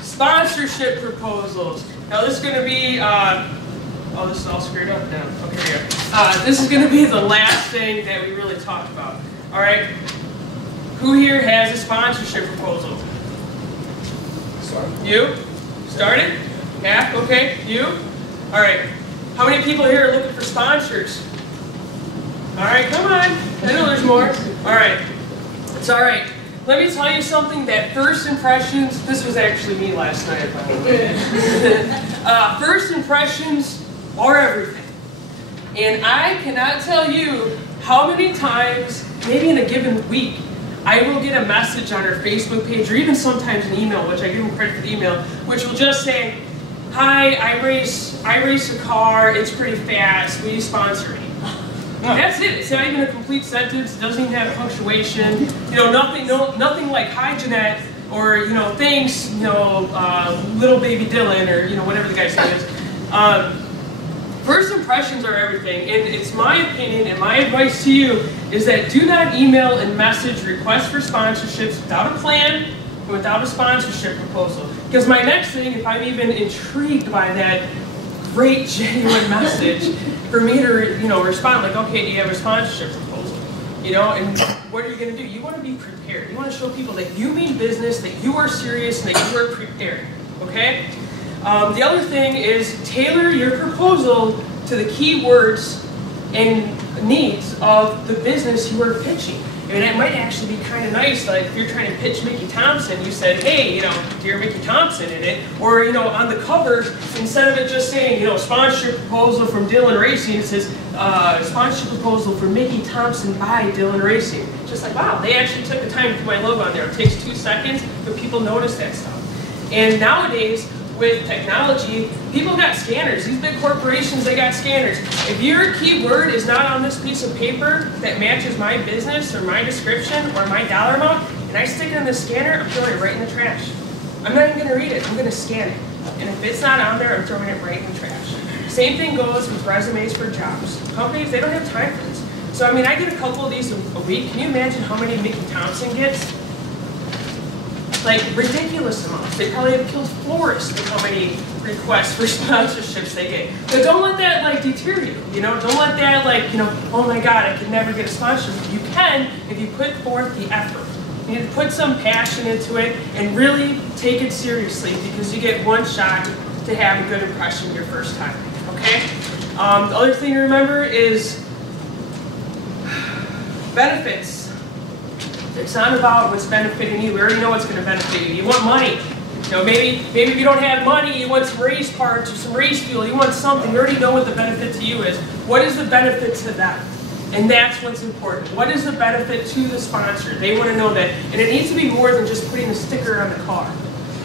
Sponsorship proposals. Now this is going to be, oh, this is all screwed up now. Okay, here. This is going to be the last thing that we really talk about. All right. Who here has a sponsorship proposal? You? Started? Yeah. Okay. You? All right. How many people here are looking for sponsors? All right. Come on. I know there's more. All right. It's all right. Let me tell you something that first impressions, this was actually me last night, by the way. First impressions are everything. And I cannot tell you how many times, maybe in a given week, I will get a message on our Facebook page, or even sometimes an email, which I give them credit for the email, which will just say, hi, I race a car, it's pretty fast, will you sponsor me? That's it. It's not even a complete sentence. It doesn't even have punctuation. You know, nothing like "Hi, Jeanette," or you know, "Thanks," you know, little baby Dylan, or you know, whatever the guy's name is. First impressions are everything, and it's my opinion and my advice to you is that do not email and message requests for sponsorships without a plan and without a sponsorship proposal. Because my next thing, if I'm even intrigued by that great, genuine message, for me to, you know, respond like, okay, do you have a sponsorship proposal? You know, and what are you going to do? You want to be prepared. You want to show people that you mean business, that you are serious, and that you are prepared. Okay? The other thing is tailor your proposal to the keywords and needs of the business you are pitching. And it might actually be kind of nice, like if you're trying to pitch Mickey Thompson, you said, hey, you know, dear Mickey Thompson in it. Or, you know, on the cover, instead of it just saying, you know, sponsorship proposal from Dylan Racing, it says, sponsorship proposal for Mickey Thompson by Dylan Racing. Just like, wow, they actually took the time to put my logo on there. It takes 2 seconds, but people notice that stuff. And nowadays, with technology, people got scanners. These big corporations, they got scanners. If your keyword is not on this piece of paper that matches my business or my description or my dollar amount, and I stick it in the scanner, I'm throwing it right in the trash. I'm not even going to read it. I'm going to scan it. And if it's not on there, I'm throwing it right in the trash. Same thing goes with resumes for jobs. Companies, they don't have time for this. So, I mean, I get a couple of these a week. Can you imagine how many Mickey Thompson gets? Like ridiculous amounts. They probably have killed florists with how many requests for sponsorships they get. But don't let that like deter you. You know, don't let that like, you know, oh my God, I could never get a sponsorship. You can if you put forth the effort. You need to put some passion into it and really take it seriously because you get one shot to have a good impression your first time. Okay? The other thing to remember is benefits. It's not about what's benefiting you. We already know what's going to benefit you. You want money. You know, maybe if you don't have money, you want some race parts or some race fuel. You want something. You already know what the benefit to you is. What is the benefit to them? And that's what's important. What is the benefit to the sponsor? They want to know that. And it needs to be more than just putting a sticker on the car.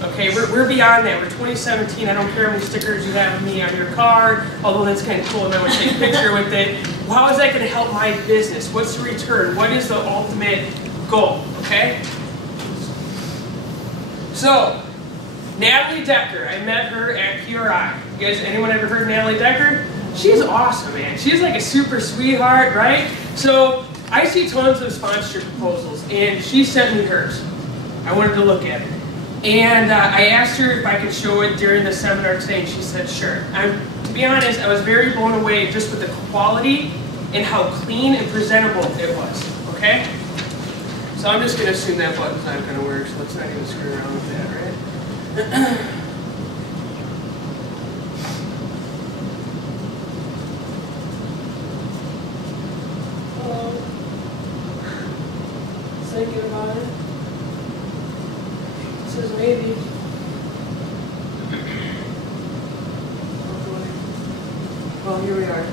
Okay, we're beyond that. We're 2017. I don't care how many stickers you have of me on your car, although that's kind of cool and I want to take a picture with it. How is that going to help my business? What's the return? What is the ultimate goal, okay? So, Natalie Decker, I met her at PRI. You guys, anyone ever heard of Natalie Decker? She's awesome, man. She's like a super sweetheart, right? So, I see tons of sponsorship proposals, and she sent me hers. I wanted to look at it. And I asked her if I could show it during the seminar today, and she said, sure. To be honest, I was very blown away just with the quality and how clean and presentable it was, okay? So I'm just going to assume that button's not going to work, so let's not even screw around with that, right? Thinking about it. It says maybe. Well, here we are.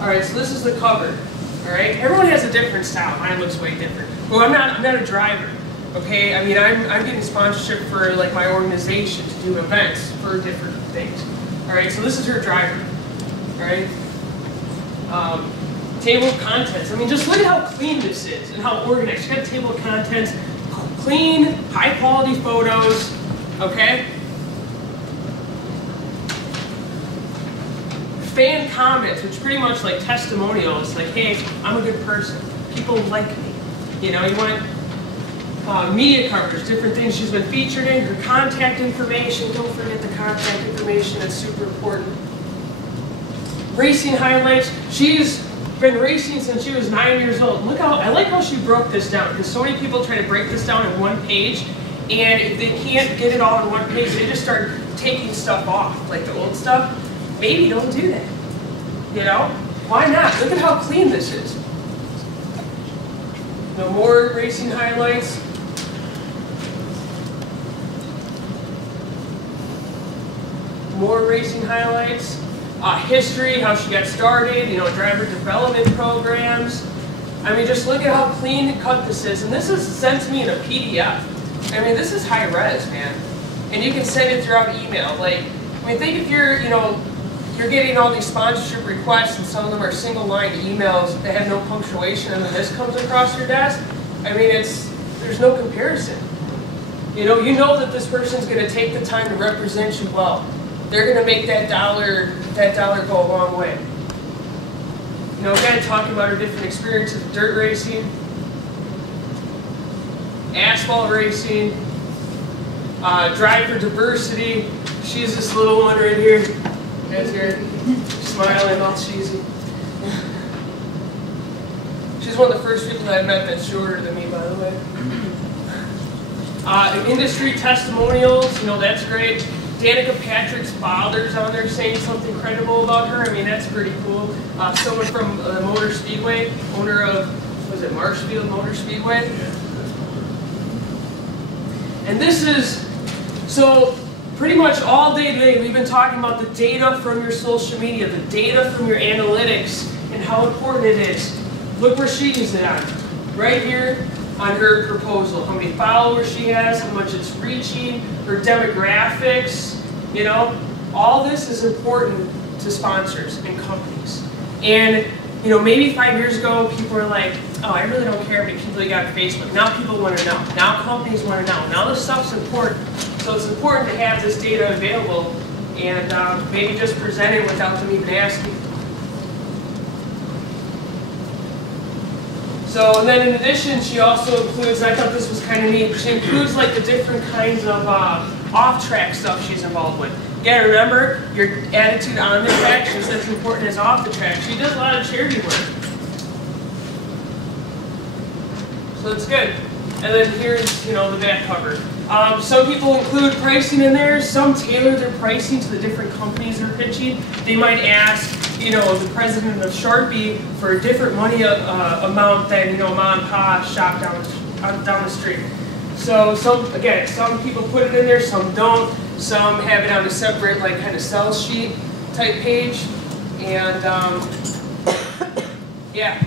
Alright, so this is the cover. Alright? Everyone has a different style. Mine looks way different. Well, I'm not a driver. Okay? I mean, I'm getting sponsorship for like my organization to do events for different things. Alright, so this is her driver. Alright? Table of contents. I mean, just look at how clean this is and how organized. You got a table of contents, clean, high quality photos. Okay? Fan comments, which pretty much like testimonials, like, hey, I'm a good person. People like me. You know, you want, media coverage, different things she's been featured in, her contact information. Don't forget the contact information, that's super important. Racing highlights. She's been racing since she was 9 years old. Look how, I like how she broke this down, because so many people try to break this down in one page, and if they can't get it all in one page, they just start taking stuff off, like the old stuff. Maybe don't do that, you know? Why not? Look at how clean this is. No more racing highlights. More racing highlights. History, how she got started, you know, driver development programs. I mean, just look at how clean cut this is. And this is sent to me in a PDF. I mean, this is high res, man. And you can send it throughout email. Like, I mean, think if you're, you know, you're getting all these sponsorship requests and some of them are single line emails that have no punctuation and then this comes across your desk. I mean, there's no comparison. You know that this person's going to take the time to represent you well. They're going to make that dollar go a long way. You know, again, talking about her different experiences of dirt racing, asphalt racing, drive for diversity. She's this little one right here. You guys hear it? Smiling, all cheesy. She's one of the first people that I met that's shorter than me, by the way. Industry testimonials, you know, that's great. Danica Patrick's father's on there saying something credible about her. I mean, that's pretty cool. Someone from the Motor Speedway, owner of, was it Marshfield Motor Speedway? And this is, so pretty much all day today we've been talking about the data from your social media, the data from your analytics, and how important it is. Look where she used it on. Right here on her proposal. How many followers she has, how much it's reaching, her demographics, you know. All this is important to sponsors and companies. And, you know, maybe 5 years ago, people were like, oh, I really don't care how many people you got on Facebook. Now people want to know. Now companies want to know. Now this stuff's important. So it's important to have this data available and maybe just present it without them even asking. So, and then in addition, she also includes, I thought this was kind of neat, she includes like the different kinds of off-track stuff she's involved with. You gotta remember, your attitude on the track is as important as off the track. She does a lot of charity work. So it's good. And then here's, you know, the back cover. Some people include pricing in there. Some tailor their pricing to the different companies they're pitching. They might ask, you know, the president of Sharpie for a different money amount than, you know, mom and pop shop down the street. So some people put it in there, some don't. Some have it on a separate, like, kind of sales sheet type page. And yeah.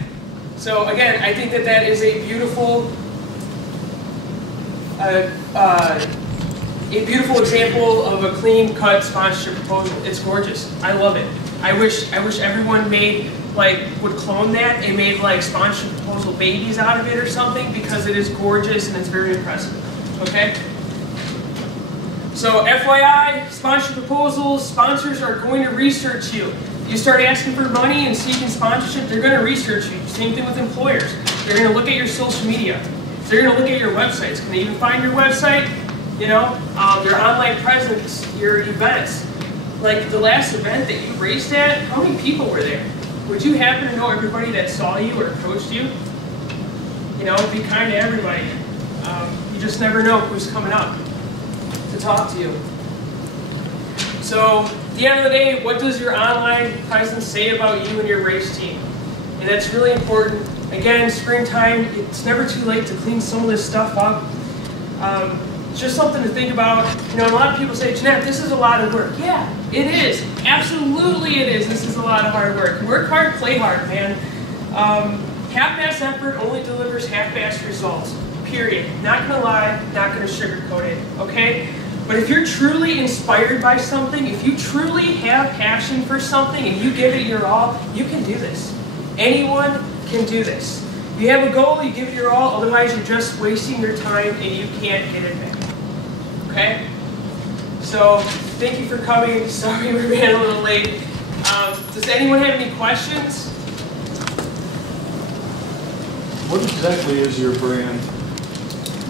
So again, I think that is a beautiful example of a clean-cut sponsorship proposal. It's gorgeous. I love it. I wish everyone would clone that and made like sponsorship proposal babies out of it or something, because it is gorgeous and it's very impressive. Okay. So FYI, sponsorship proposals, sponsors are going to research you. You start asking for money and seeking sponsorship, they're going to research you. Same thing with employers. They're going to look at your social media. They're going to look at your websites. Can they even find your website? You know, their online presence, your events. Like the last event that you raced at, how many people were there? Would you happen to know everybody that saw you or approached you? You know, be kind to everybody. You just never know who's coming up to talk to you. So, at the end of the day, what does your online presence say about you and your race team? And that's really important. Again, springtime, it's never too late to clean some of this stuff up. It's just something to think about. You know, a lot of people say, Jeanette, this is a lot of work. Yeah, it is. Absolutely it is. This is a lot of hard work. Work hard, play hard, man. Half-ass effort only delivers half-ass results. Period. Not gonna lie, not gonna sugarcoat it, okay? But if you're truly inspired by something, if you truly have passion for something and you give it your all, you can do this. Anyone can do this. You have a goal, you give it your all, otherwise you're just wasting your time and you can't get it back. Okay? So, thank you for coming. Sorry we ran a little late. Does anyone have any questions? What exactly is your brand?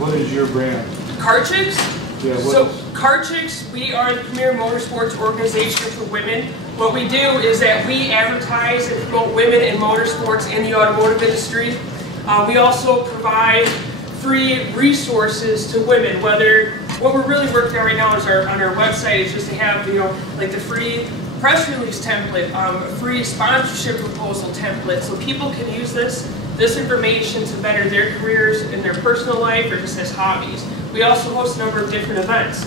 What is your brand? Chix? Yeah, so Chix, we are the premier motorsports organization for women. What we do is that we advertise and promote women in motorsports in the automotive industry. We also provide free resources to women. Whether what we're really working on right now is on our website is just to have, you know, like the free press release template, a free sponsorship proposal template, so people can use this information to better their careers in their personal life or just as hobbies. We also host a number of different events.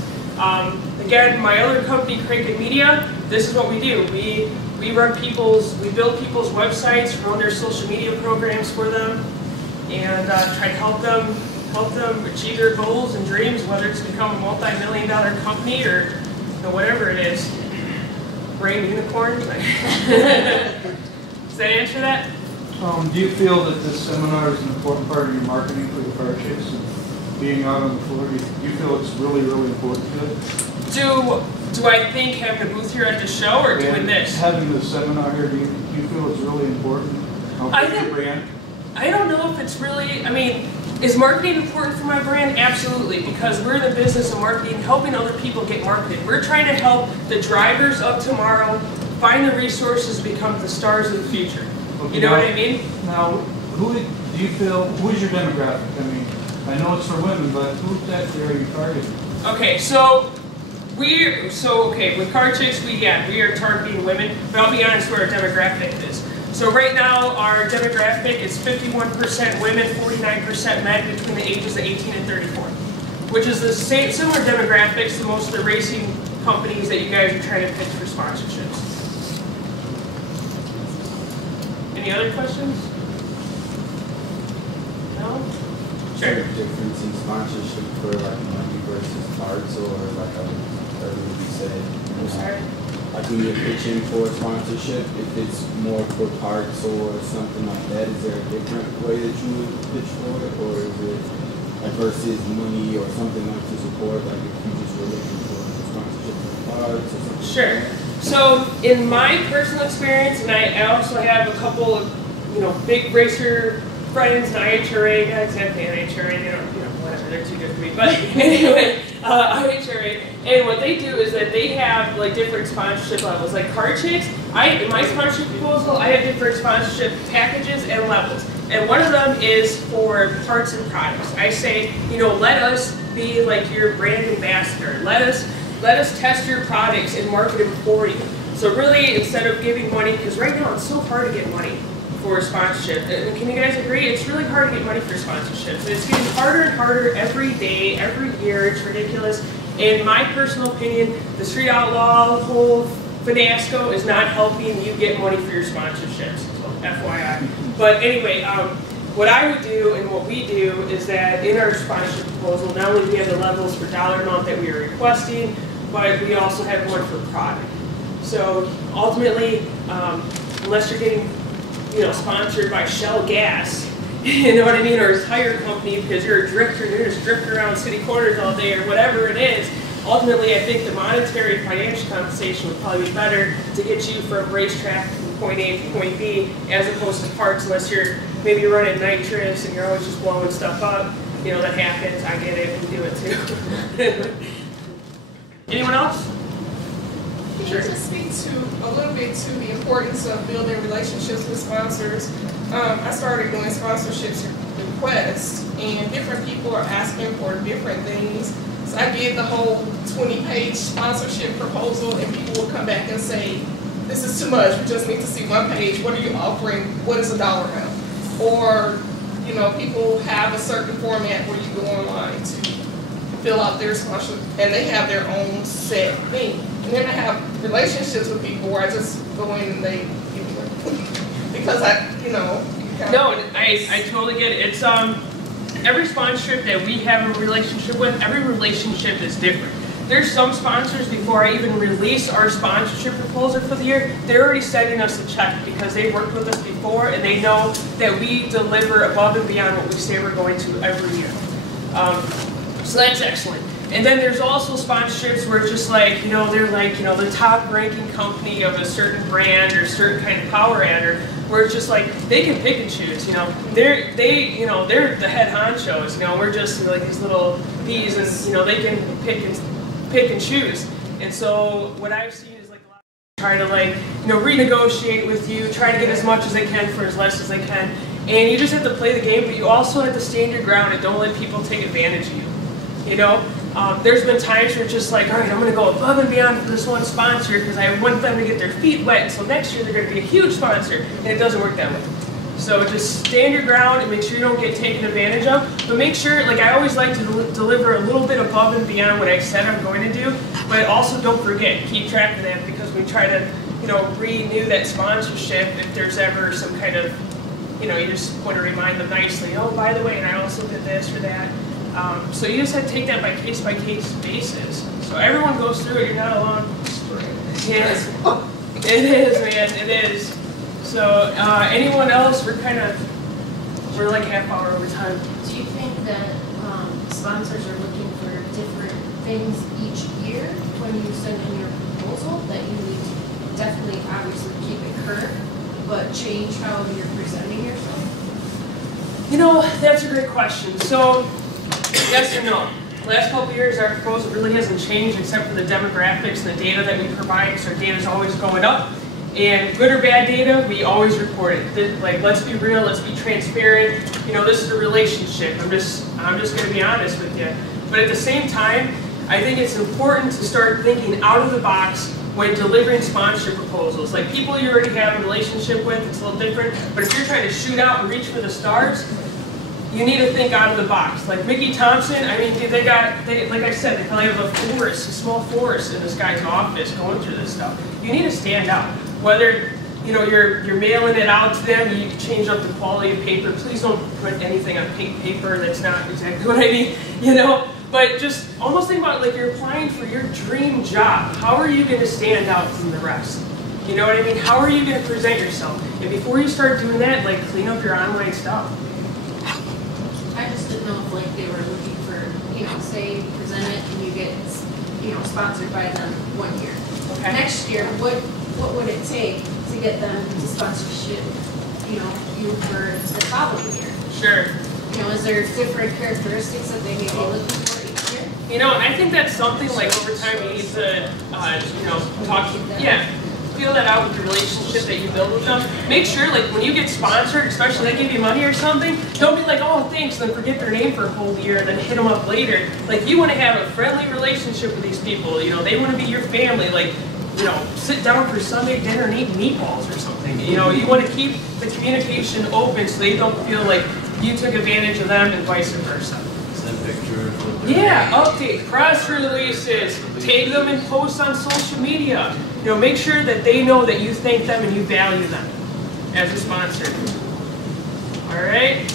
Again, my other company, Crank Media, this is what we do. We build people's websites, run their social media programs for them, and try to help them achieve their goals and dreams, whether it's to become a multi-million-dollar company or, you know, whatever it is. Brain unicorns. Does that answer that? Do you feel that this seminar is an important part of your marketing for the car chase and being out on the floor? Do you feel it's really, really important to it? Do I think having a booth here at the show or doing this? Having this seminar here, do you feel it's really important? I think, your brand? I don't know if it's really, I mean, is marketing important for my brand? Absolutely, because we're in the business of marketing, helping other people get marketed. We're trying to help the drivers of tomorrow find the resources to become the stars of the future. Okay, you know what I mean? Now, who do you feel, who's your demographic? I mean, I know it's for women, but who exactly are you targeting? Okay, with Chix, we are targeting women, but I'll be honest where our demographic is. So right now, our demographic is 51% women, 49% men between the ages of 18 and 34, which is the same similar demographics to most of the racing companies that you guys are trying to pitch for sponsorships. Any other questions? No? Sure. Is there a difference in sponsorship for like money versus parts, or like would you say? I'm sorry? Like when you're pitching for sponsorship, if it's more for parts or something like that, is there a different way that you would pitch for it, or is it like versus money or something like to support, like if you just were looking for sponsorship for parts or something? Sure. So in my personal experience, and I also have a couple of, you know, big racer friends, IHRA, not exactly IHRA, they don't, you know, whatever, they're too good for me, but anyway, IHRA, and what they do is that they have like different sponsorship levels. Like Chix, in my sponsorship proposal, I have different sponsorship packages and levels, and one of them is for parts and products. I say, you know, let us be like your brand ambassador. Let us test your products and market them for you. So really, instead of giving money, because right now it's so hard to get money for sponsorship. Can you guys agree? It's really hard to get money for sponsorships. It's getting harder and harder every day, every year. It's ridiculous. In my personal opinion, the Street Outlaw whole fiasco is not helping you get money for your sponsorships. So FYI. But anyway, what I would do and what we do is that in our sponsorship proposal, not only do we have the levels for dollar amount that we are requesting, but we also have one for product. So ultimately, unless you're getting, you know, sponsored by Shell Gas, you know what I mean, or a tire company because you're a drifter and you're just drifting around city corners all day or whatever it is, ultimately I think the monetary financial compensation would probably be better to get you from racetrack from point A to point B as opposed to parts, unless you're maybe running nitrous and you're always just blowing stuff up. You know, that happens, I get it, we do it too. Anyone else? Can you just speak to a little bit to the importance of building relationships with sponsors? I started doing sponsorships requests, and different people are asking for different things. So I did the whole 20-page sponsorship proposal, and people will come back and say, "This is too much. We just need to see one page. What are you offering? What is the dollar amount?" Or, you know, people have a certain format where you go online to fill out their sponsorship, and they have their own set thing. And then I have relationships with people where I just go in and they give me because you know. No, I totally get it. It's every sponsorship that we have a relationship with, every relationship is different. There's some sponsors, before I even release our sponsorship proposal for the year, they're already sending us a check because they worked with us before and they know that we deliver above and beyond what we say we're going to every year. So that's excellent. And then there's also sponsorships where it's just like, you know, they're like, you know, the top ranking company of a certain brand or certain kind of power adder, where it's just like, they can pick and choose, you know. They're the head honchos, you know, we're just like these little bees, and, you know, they can pick and choose. And so what I've seen is like a lot of try to like, you know, renegotiate with you, try to get as much as they can for as less as they can. And you just have to play the game, but you also have to stand your ground and don't let people take advantage of you, you know. There's been times where it's just like, all right, I'm going to go above and beyond for this one sponsor because I want them to get their feet wet, so next year they're going to be a huge sponsor, and it doesn't work that way. So just stand your ground and make sure you don't get taken advantage of, but make sure, like I always like to deliver a little bit above and beyond what I said I'm going to do, but also don't forget, keep track of that, because we try to, you know, renew that sponsorship if there's ever some kind of, you know, you just want to remind them nicely, oh, by the way, and I also did this or that. So you just have to take that by case basis. So everyone goes through it, you're not alone. Yes, it is, man, it is. So anyone else, we're like half hour over time. Do you think that sponsors are looking for different things each year when you send in your proposal, that you need to definitely, obviously keep it current, but change how you're presenting yourself? You know, that's a great question. So, yes and no. Last couple of years, our proposal really hasn't changed except for the demographics and the data that we provide. So our data is always going up. And good or bad data, we always report it. Like, let's be real, let's be transparent. You know, this is a relationship. I'm just going to be honest with you. But at the same time, I think it's important to start thinking out of the box when delivering sponsorship proposals. Like, people you already have a relationship with, it's a little different. But if you're trying to shoot out and reach for the stars, you need to think out of the box. Like Mickey Thompson, I mean, like I said, they probably have a small forest in this guy's office going through this stuff. You need to stand out. Whether, you know, you're mailing it out to them, you can change up the quality of paper. Please don't put anything on paper that's not exactly what I need, you know? But just almost think about it like you're applying for your dream job. How are you going to stand out from the rest? You know what I mean? How are you going to present yourself? And before you start doing that, like, clean up your online stuff. I just didn't know if like they were looking for, you know, say present it and you get, you know, sponsored by them 1 year. Okay. Next year, what would it take to get them to sponsorship, you know, you for the following year? Sure. You know, is there different characteristics that they may be looking for each year? You know, and I think that's something like over time you need to, you know, talk. Yeah. Feel that out with the relationship that you build with them. Make sure, like, when you get sponsored, especially they give you money or something, don't be like, oh, thanks, then forget their name for a whole year, then hit them up later. Like, you want to have a friendly relationship with these people. You know, they want to be your family. Like, you know, sit down for Sunday dinner and eat meatballs or something. You know, you want to keep the communication open so they don't feel like you took advantage of them and vice versa. Send pictures. Yeah, update, press releases, tag them and post on social media. You know, make sure that they know that you thank them and you value them as a sponsor. All right?